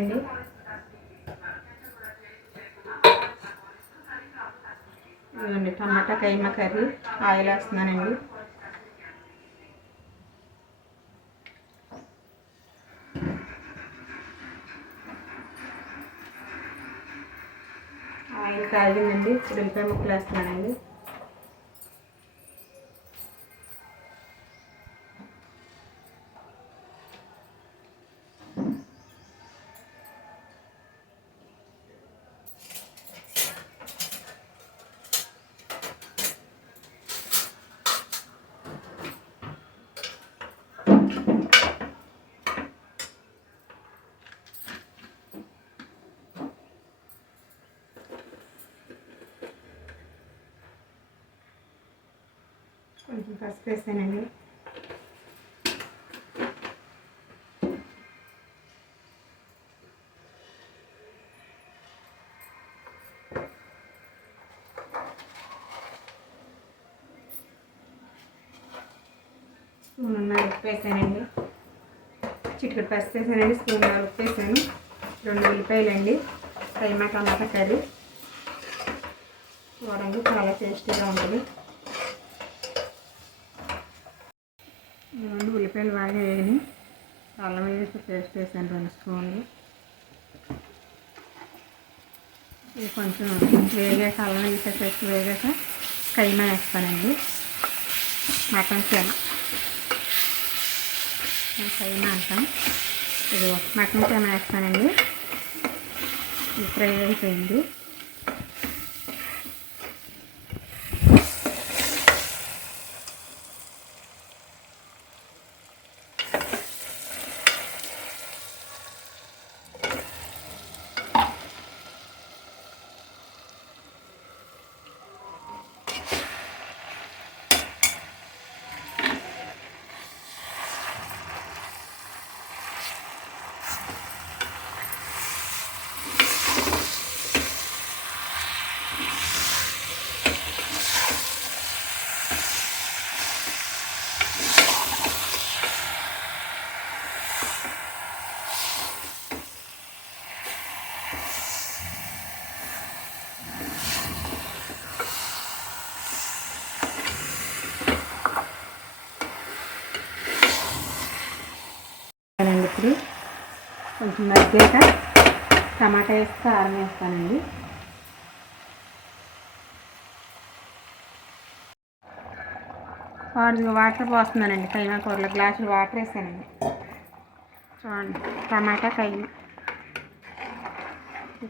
వేసానండి. ఇదిగోండి టమాటా కైమా curry oil వేస్తున్నానండి. ఆయిల్ కాగిందండి. ఇప్పుడు ఉల్లిపాయ ముక్కలు వేస్తున్నానండి. కొంచెం పసుపు వేసానండి. స్పూన్ ఉప్పు వేసానండి. చిటికెడు పసుపు వేసానండి. స్పూన్ ఉప్పు వేసాను. 2 ఉల్లిపాయలండి. కైమా టమాటా కర్రీ చూడండి, చాలా టేస్టీగా ఉంటుంది. ఉల్లిపాయలు బాగా వేయని అల్లం వేసి పేస్ట్ వేసాను 2 స్పూన్లు. ఇది కొంచెం వేగాక అల్లం వేసే పేస్ట్ వేగాక కైమా వేస్తానండి. మటన్ కైమా అంటాం. ఇది మటన్ కైమా వేస్తానండి. ఇది ఫ్రై అయిపోయింది. ఇప్పుడు కొంచెం మగ్గాక టమాటా వేసి కారం వేస్తానండి. వాటర్ పోస్తున్నానండి. కైమా కూరలో గ్లాసులు వాటర్ వేసానండి. చూడండి టమాటా కైమా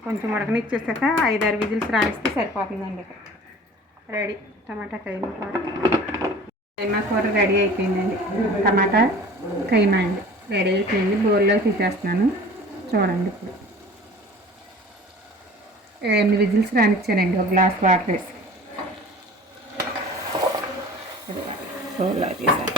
కొంచెం ఉడకనిచ్చేసాక 5-6 విజిల్స్ రానిస్తే సరిపోతుందండి. రెడీ టమాటా కైమా కూర. కైమా కూర రెడీ అయిపోయిందండి. టమాటా కైమా అండి రెడీ అయిపోయింది. బౌల్లో తీసేస్తున్నాను. చూడండి ఇప్పుడు 8 విజిల్స్ రానిచ్చానండి. ఒక గ్లాస్ వాటర్ వేసి బౌల్లో తీసాను.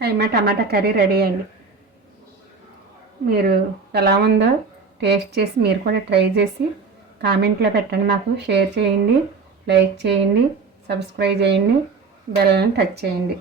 కైమా టమాటా కర్రీ రెడీ అండి. మీరు ఎలా ఉందో టేస్ట్ చేసి మీరు కూడా ట్రై చేసి కామెంట్లో పెట్టండి. మాకు షేర్ చేయండి, లైక్ చేయండి, సబ్స్క్రైబ్ చేయండి, బెల్ని టచ్ చేయండి.